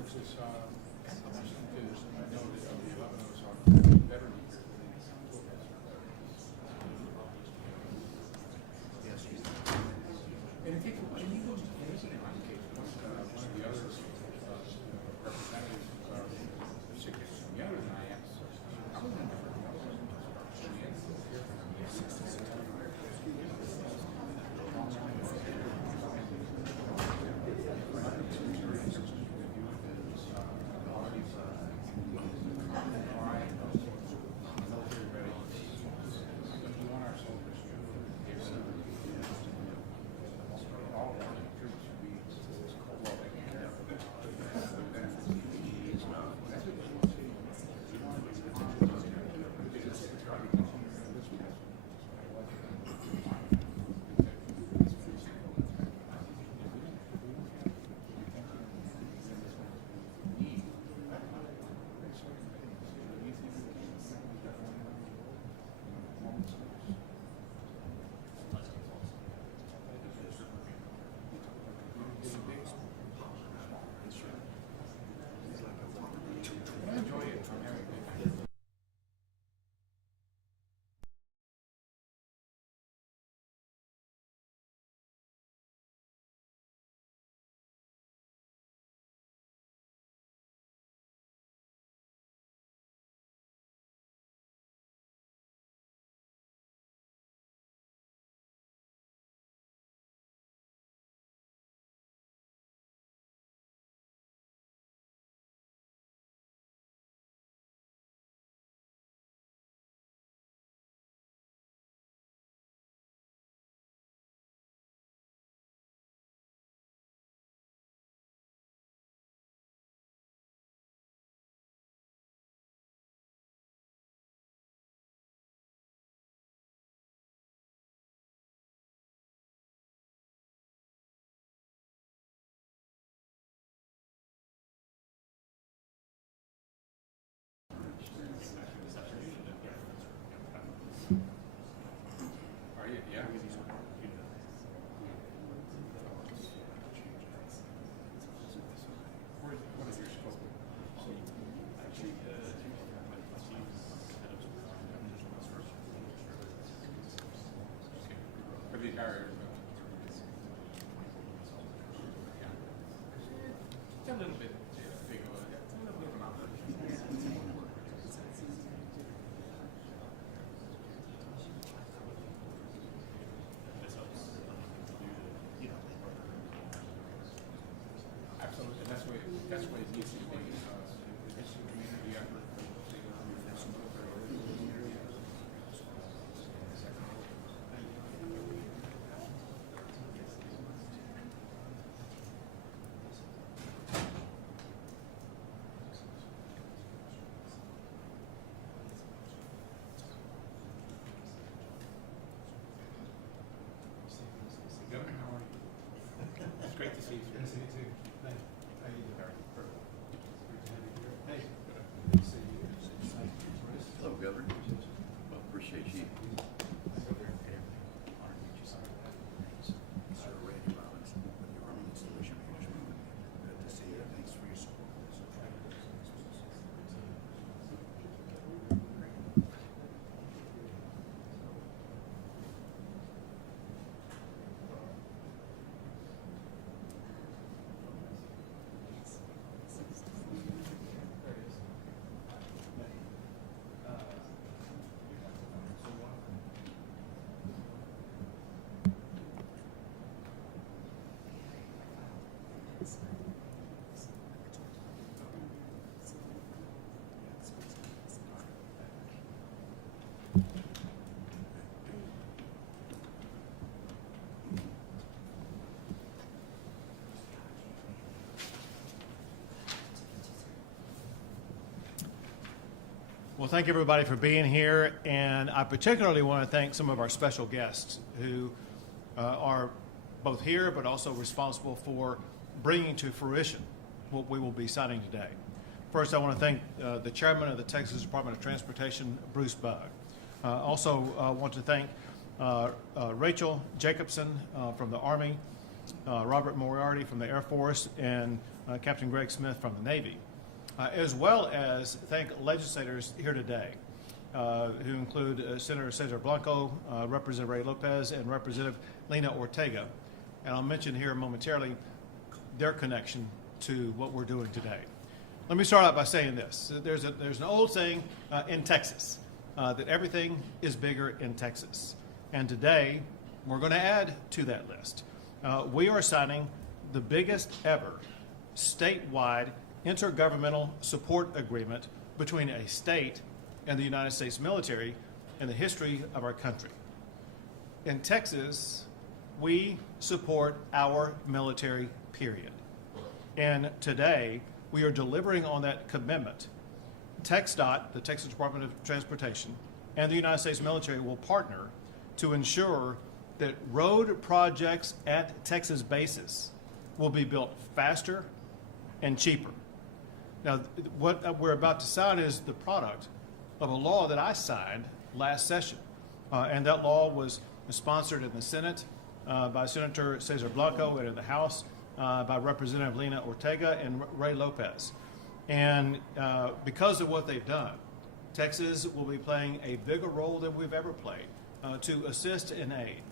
which is interesting too. I know that the 11 of us are veteran years. Yes. And if you go to the listening on case, one of the other representatives sick younger than I am. I was in the a little bit big. Absolutely, that's what it needs to be. It's a community effort. Governor, how are you? It's great to see you. Good to see you too. Thank you. How you doing? Perfect. Great to have you here. Hey. Good to see you. Hello, Governor. Well, appreciate you. Sir Randy Rollins with the Army Installation Management. Good to see you. Thanks for your support. Well, thank everybody for being here, and I particularly want to thank some of our special guests who are both here but also responsible for bringing to fruition what we will be signing today. First, I want to thank the chairman of the Texas Department of Transportation, Bruce Bugg. Also want to thank Rachel Jacobson from the Army, Robert Moriarty from the Air Force, and Captain Greg Smith from the Navy, as well as thank legislators here today, who include Senator Cesar Blanco, Representative Ray Lopez, and Representative Lena Ortega. And I'll mention here momentarily their connection to what we're doing today. Let me start out by saying this. There's an old saying in Texas that everything is bigger in Texas. And today, we're going to add to that list. We are signing the biggest ever statewide intergovernmental support agreement between a state and the United States military in the history of our country. In Texas, we support our military, period. And today, we are delivering on that commitment. TxDOT, the Texas Department of Transportation, and the United States military will partner to ensure that road projects at Texas bases will be built faster and cheaper. Now, what we're about to sign is the product of a law that I signed last session. And that law was sponsored in the Senate by Senator Cesar Blanco and in the House by Representative Lena Ortega and Ray Lopez. And because of what they've done, Texas will be playing a bigger role than we've ever played to assist in aid,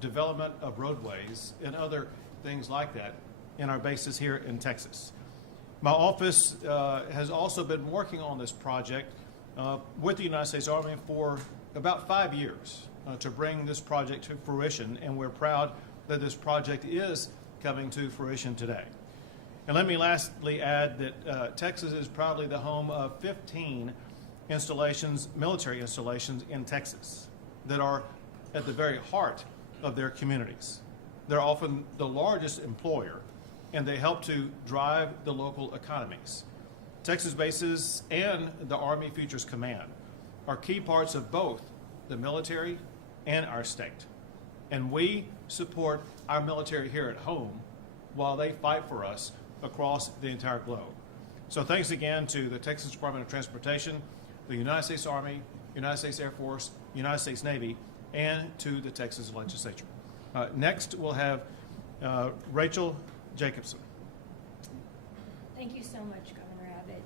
development of roadways, and other things like that in our bases here in Texas. My office has also been working on this project with the United States Army for about 5 years to bring this project to fruition, and we're proud that this project is coming to fruition today. And let me lastly add that Texas is proudly the home of 15 installations, military installations in Texas that are at the very heart of their communities. They're often the largest employer, and they help to drive the local economies. Texas bases and the Army Futures Command are key parts of both the military and our state. And we support our military here at home while they fight for us across the entire globe. So thanks again to the Texas Department of Transportation, the United States Army, United States Air Force, United States Navy, and to the Texas Legislature. Next, we'll have Rachel Jacobson. Thank you so much, Governor Abbott.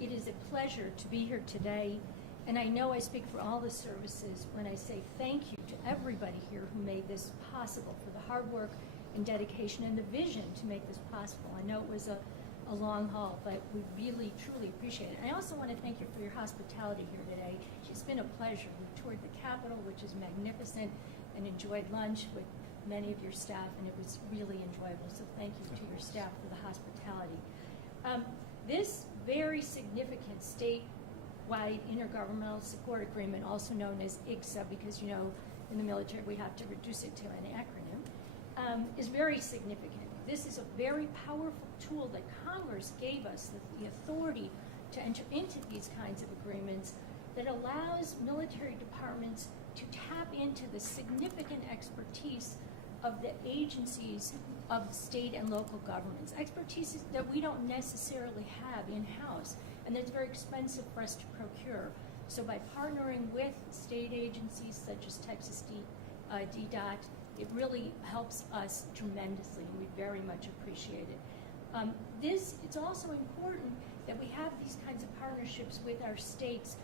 It is a pleasure to be here today, and I know I speak for all the services when I say thank you to everybody here who made this possible, for the hard work and dedication and the vision to make this possible. I know it was a long haul, but we really, truly appreciate it. I also want to thank you for your hospitality here today. It's been a pleasure. We toured the Capitol, which is magnificent, and enjoyed lunch with many of your staff, and it was really enjoyable. So thank you to your staff for the hospitality. This very significant statewide intergovernmental support agreement, also known as S-IGSA, because you know in the military we have to reduce it to an acronym, is very significant. This is a very powerful tool that Congress gave us, the authority to enter into these kinds of agreements that allows military departments to tap into the significant expertise of the agencies of state and local governments, expertise that we don't necessarily have in-house, and that's very expensive for us to procure. So by partnering with state agencies such as TxDOT, it really helps us tremendously, and we very much appreciate it. It's also important that we have these kinds of partnerships with our states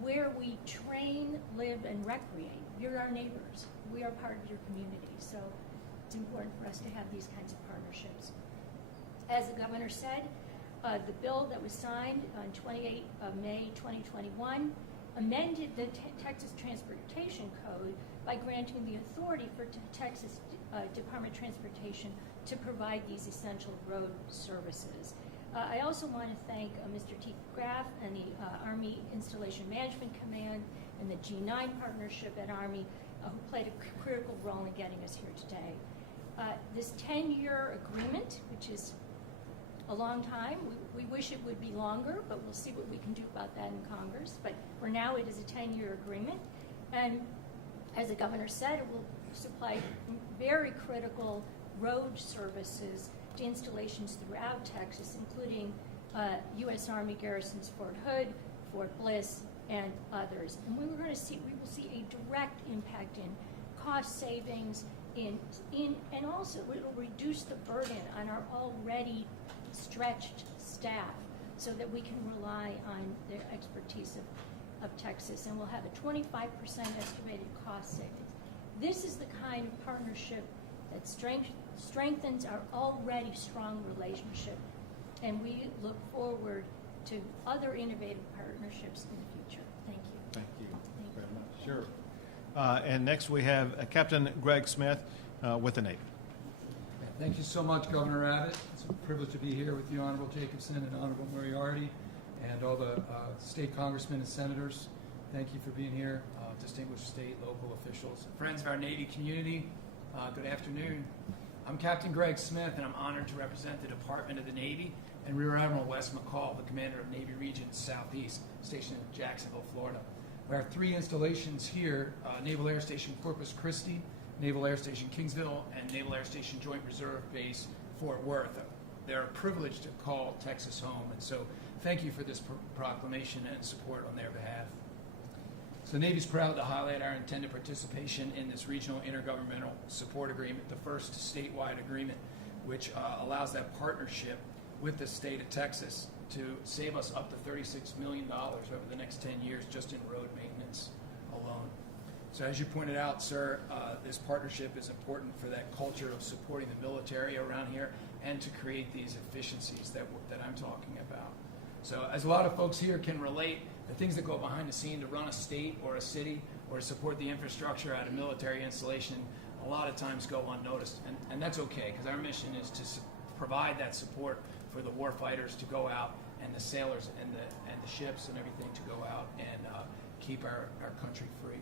where we train, live, and recreate. You're our neighbors. We are part of your community, so it's important for us to have these kinds of partnerships. As the governor said, the bill that was signed on 28 of May 2021 amended the Texas Transportation Code by granting the authority for Texas Department of Transportation to provide these essential road services. I also want to thank Mr. T. Graff and the Army Installation Management Command and the G9 partnership at Army who played a critical role in getting us here today. This 10-year agreement, which is a long time, we wish it would be longer, but we'll see what we can do about that in Congress. But for now, it is a 10-year agreement. And as the governor said, it will supply very critical road services to installations throughout Texas, including U.S. Army garrisons Fort Hood, Fort Bliss, and others. And we will see a direct impact in cost savings and also it'll reduce the burden on our already stretched staff so that we can rely on the expertise of Texas, and we'll have a 25% estimated cost savings. This is the kind of partnership that strengthens our already strong relationship, and we look forward to other innovative partnerships in the future. Thank you. Thank you Thank very you. much. Sure. And next we have Captain Greg Smith with the Navy. Thank you so much, Governor Abbott. It's a privilege to be here with you, Honorable Jacobson and Honorable Moriarty, and all the state congressmen and senators. Thank you for being here, distinguished state, local officials, friends of our Navy community. Good afternoon. I'm Captain Greg Smith, and I'm honored to represent the Department of the Navy and Rear Admiral Wes McCall, the commander of Navy Region Southeast, stationed in Jacksonville, Florida. We have 3 installations here, Naval Air Station Corpus Christi, Naval Air Station Kingsville, and Naval Air Station Joint Reserve Base Fort Worth. They're a privilege to call Texas home, and so thank you for this proclamation and support on their behalf. So the Navy's proud to highlight our intended participation in this regional intergovernmental support agreement, the first statewide agreement, which allows that partnership with the state of Texas to save us up to $36 million over the next 10 years just in road maintenance alone. So as you pointed out, sir, this partnership is important for that culture of supporting the military around here and to create these efficiencies that I'm talking about. So as a lot of folks here can relate, the things that go behind the scene to run a state or a city or to support the infrastructure at a military installation a lot of times go unnoticed. And that's okay, because our mission is to provide that support for the war fighters to go out and the sailors and the ships and everything to go out and keep our country free.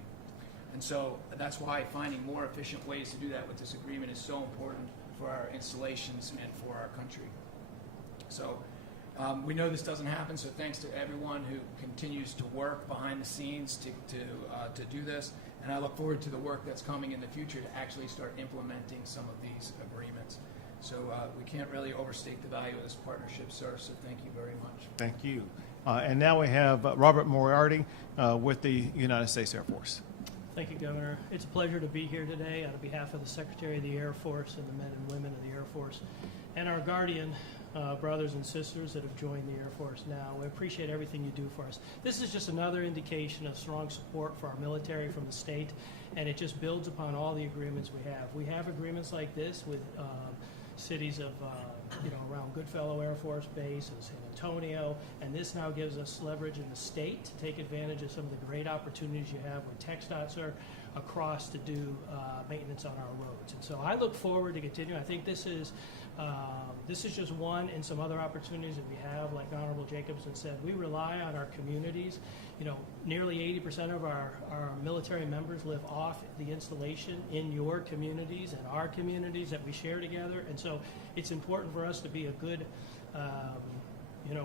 And so that's why finding more efficient ways to do that with this agreement is so important for our installations and for our country. So we know this doesn't happen, so thanks to everyone who continues to work behind the scenes to do this. And I look forward to the work that's coming in the future to actually start implementing some of these agreements. So we can't really overstate the value of this partnership, sir, so thank you very much. Thank you. And now we have Robert Moriarty with the United States Air Force. Thank you, Governor. It's a pleasure to be here today on behalf of the Secretary of the Air Force and the men and women of the Air Force and our guardian brothers and sisters that have joined the Air Force now. We appreciate everything you do for us. This is just another indication of strong support for our military from the state, and it just builds upon all the agreements we have. We have agreements like this with cities of, around Goodfellow Air Force Base and San Antonio, and this now gives us leverage in the state to take advantage of some of the great opportunities you have with TxDOTs are across to do maintenance on our roads. And so I look forward to continuing. I think this is just one and some other opportunities that we have. Like Honorable Jacobson said, we rely on our communities. Nearly 80% of our military members live off the installation in your communities and our communities that we share together. And so it's important for us to be a good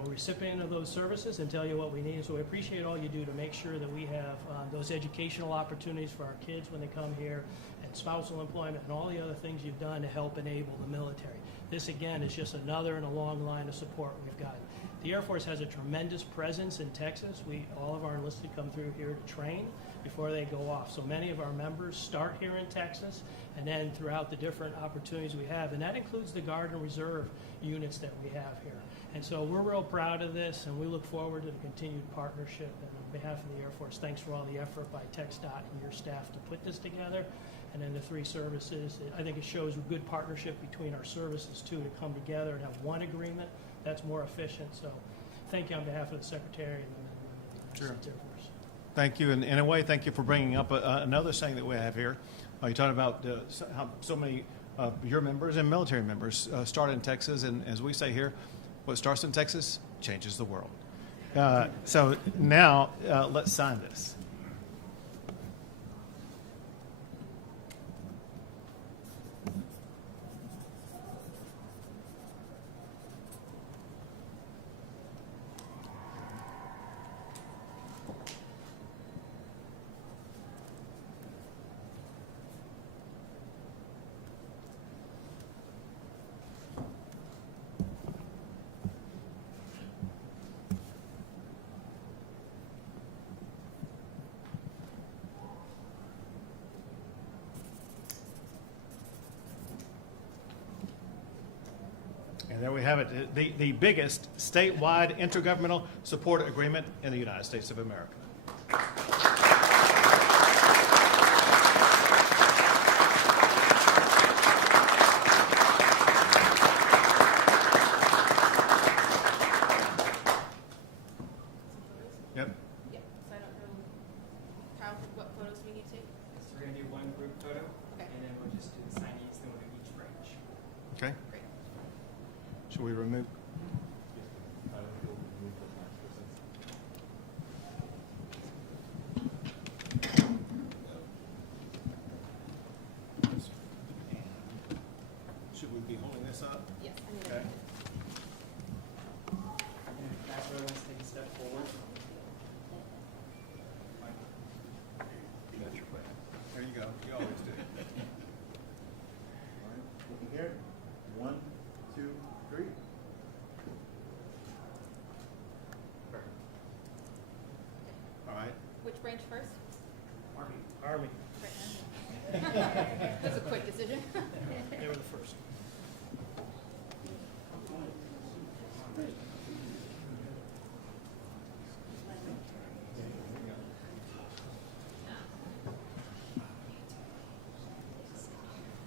recipient of those services and tell you what we need. So we appreciate all you do to make sure that we have those educational opportunities for our kids when they come here, and spousal employment, and all the other things you've done to help enable the military. This, again, is just another in a long line of support we've got. The Air Force has a tremendous presence in Texas. All of our enlisted come through here to train before they go off. So many of our members start here in Texas and then throughout the different opportunities we have. And that includes the Guard and Reserve units that we have here. And so we're real proud of this, and we look forward to the continued partnership. And on behalf of the Air Force, thanks for all the effort by TxDOT and your staff to put this together. And then the 3 services, I think it shows a good partnership between our services, too, to come together and have one agreement that's more efficient. So thank you on behalf of the Secretary and the men and women of the United States Air Force. Thank you. And in a way, thank you for bringing up another thing that we have here. You're talking about how so many of your members and military members start in Texas. And as we say here, what starts in Texas changes the world. So now let's sign this. And there we have it, the biggest statewide intergovernmental support agreement in the United States of America. Yep. Yeah, so I don't know, Kyle, what photos we need to take? So we're gonna do one group photo, Okay. and then we'll just do the signees, then we'll do each branch. Okay. Great. Should we remove? Should we be holding this up? Yes, I need Okay. to. That's where let's take a step forward. There you go. You always do. All right, looking here. 1, 2, 3. All right. Which branch first? Army, That's a quick decision. they were the first.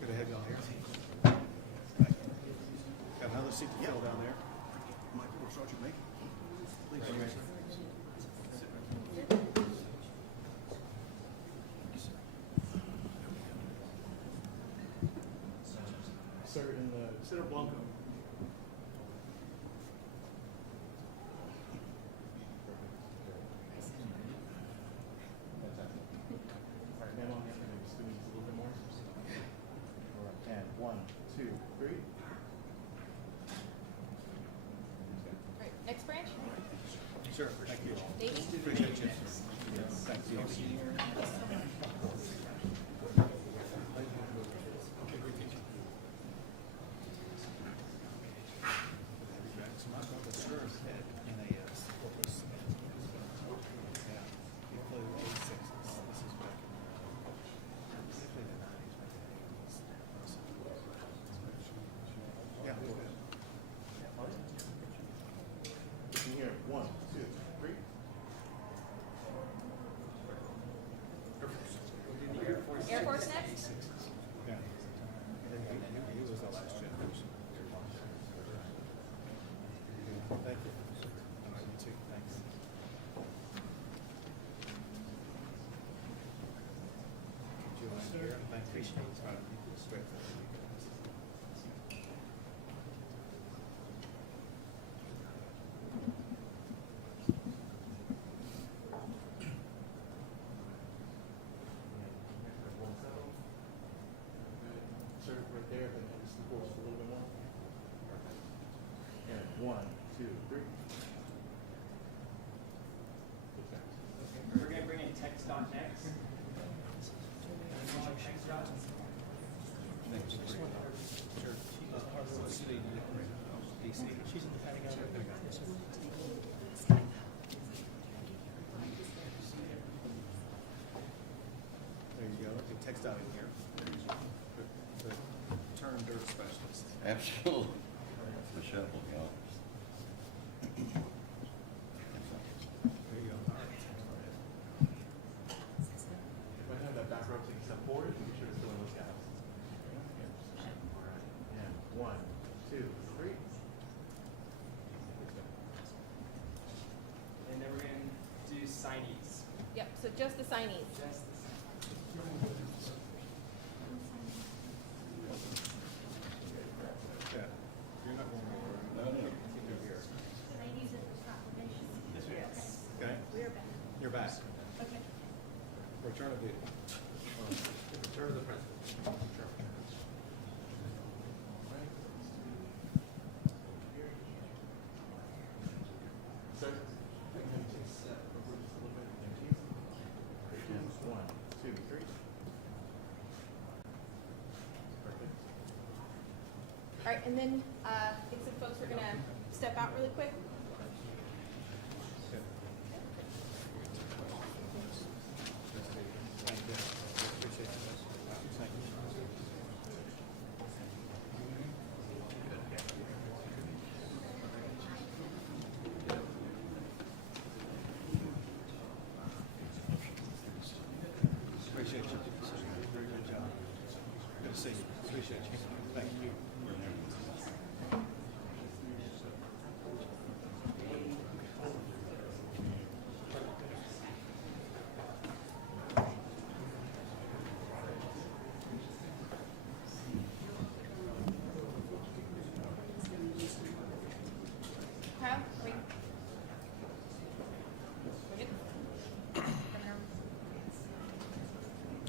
Good ahead, y'all here. Got another seat to fill down there. Michael, we'll start your making. Please. Sir, in the Center Blanco. All right, now I'm going to make students a little bit more. All right, and 1, 2, 3. Right, next branch? Sure, thank you. Davey? Appreciate you. Thank you. Yeah, go ahead. Looking here. 1, 2, 3. We'll do the Air Force. Air Force next? Yeah. He was the last generation. Thank you. All right, you too. Thanks. Would you like here? Thank you. Appreciate it. All right, straight forward. Sir, right there, but just the course a little bit more. And 1, 2, 3. We're gonna bring in TxDOT next. TxDOT. She's in the Pentagon. Yes, sir. There you go. You text out in here. The turn dirt specialist. Absolutely. The shovel, yeah. There you go. All right. If I have that back row take a step forward, be sure to fill in those gaps. All right, and 1, 2, 3. And then we're gonna do signees. Yep, so just the signees. Just the Yeah. You're not going anywhere. No, no. Ladies at the proclamation. Yes. Okay? We're back. You're back. Okay. Return of duty. Return of the president. Sir, I can have you take a step forward just a little bit. Thank you. And 1, 2, 3. Perfect. All right, and then, I think some folks are gonna step out really quick.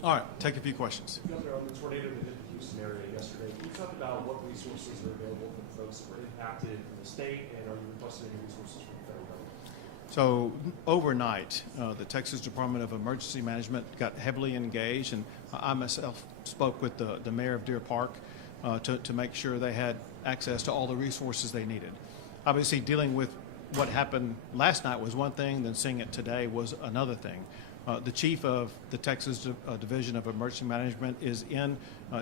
All right, take a few questions. Governor, on the tornado that hit the Houston area yesterday, can you talk about what resources are available for the folks that were impacted from the state, and are you requesting any resources from the federal government? So overnight, the Texas Department of Emergency Management got heavily engaged, and I myself spoke with the mayor of Deer Park to make sure they had access to all the resources they needed. Obviously, dealing with what happened last night was one thing, then seeing it today was another thing. The chief of the Texas Division of Emergency Management is in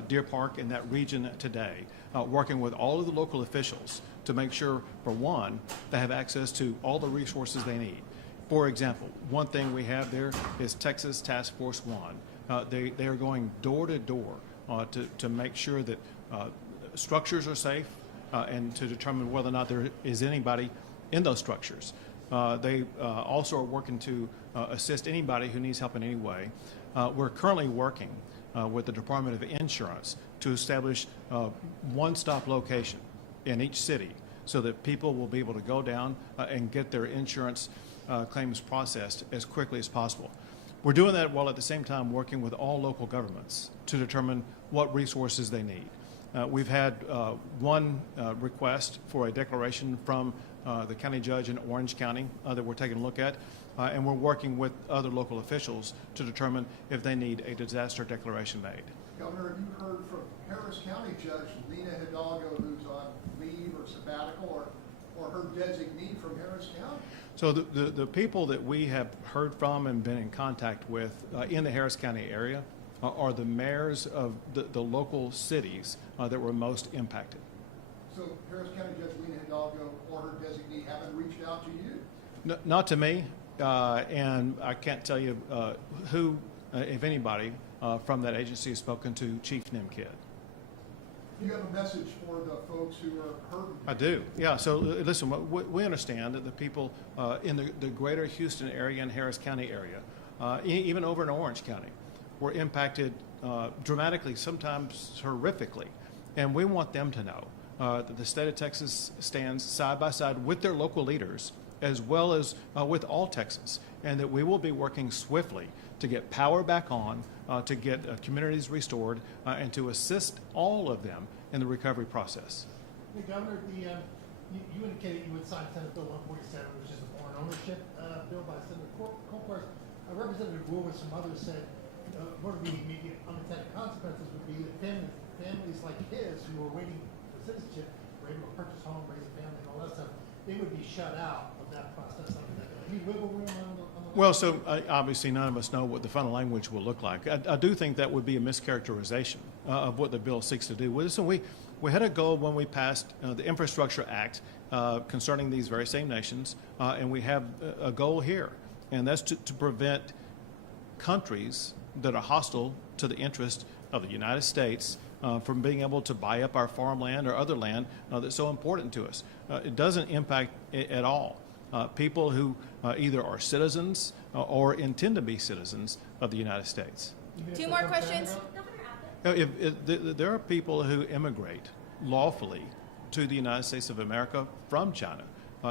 Deer Park in that region today, working with all of the local officials to make sure, for one, they have access to all the resources they need. For example, one thing we have there is Texas Task Force 1. They are going door to door to make sure that structures are safe and to determine whether or not there is anybody in those structures. They also are working to assist anybody who needs help in any way. We're currently working with the Department of Insurance to establish one-stop location in each city so that people will be able to go down and get their insurance claims processed as quickly as possible. We're doing that while at the same time working with all local governments to determine what resources they need. We've had one request for a declaration from the county judge in Orange County that we're taking a look at, and we're working with other local officials to determine if they need a disaster declaration made. Governor, have you heard from Harris County Judge Lena Hidalgo, who's on leave or sabbatical, or her designee from Harris County? So the people that we have heard from and been in contact with in the Harris County area are the mayors of the local cities that were most impacted. So Harris County Judge Lena Hidalgo or her designee haven't reached out to you? No, not to me, and I can't tell you who, if anybody, from that agency has spoken to Chief Nimkid. Do you have a message for the folks who are hurting? I do, yeah. So listen, we understand that the people in the greater Houston area and Harris County area, even over in Orange County, were impacted dramatically, sometimes horrifically. And we want them to know that the state of Texas stands side by side with their local leaders as well as with all Texans, and that we will be working swiftly to get power back on, to get communities restored, and to assist all of them in the recovery process. Hey, Governor, you indicated you would sign Senate Bill 147, which is the foreign ownership bill by Senator Colpart. Representative Wu and some others said one of the immediate unintended consequences would be that families like his who are waiting for citizenship, were able to purchase home, raise a family, and all that stuff, they would be shut out of that process. Any wiggle room on the well, so obviously none of us know what the final language will look like. I do think that would be a mischaracterization of what the bill seeks to do. Listen, we had a goal when we passed the Infrastructure Act concerning these very same nations, and we have a goal here, and that's to prevent countries that are hostile to the interest of the United States from being able to buy up our farmland or other land that's so important to us. It doesn't impact it at all people who either are citizens or intend to be citizens of the United States. Two more questions. There are people who immigrate lawfully to the United States of America from China,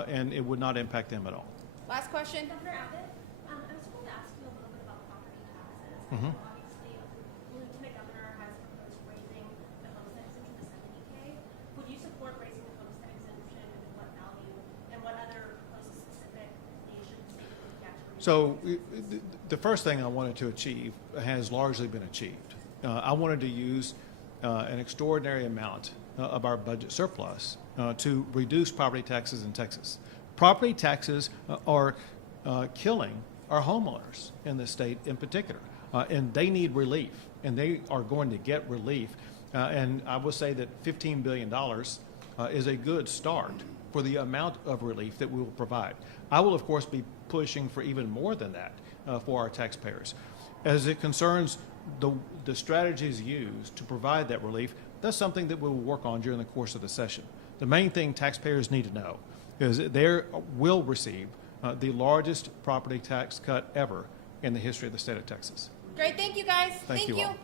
and it would not impact them at all. Last question. Governor Abbott, I was going to ask you a little bit about property taxes. Mm-hmm. Obviously, the lieutenant governor has proposed raising the homestead exemption to $70K. Would you support raising the homestead exemption, and what value, and what other specific nations state would you actually? So the first thing I wanted to achieve has largely been achieved. I wanted to use an extraordinary amount of our budget surplus to reduce property taxes in Texas. Property taxes are killing our homeowners in the state in particular, and they need relief, and they are going to get relief. And I will say that $15 billion is a good start for the amount of relief that we will provide. I will, of course, be pushing for even more than that for our taxpayers. As it concerns the strategies used to provide that relief, that's something that we will work on during the course of the session. The main thing taxpayers need to know is that they will receive the largest property tax cut ever in the history of the state of Texas. Great, thank you guys. Thank you all.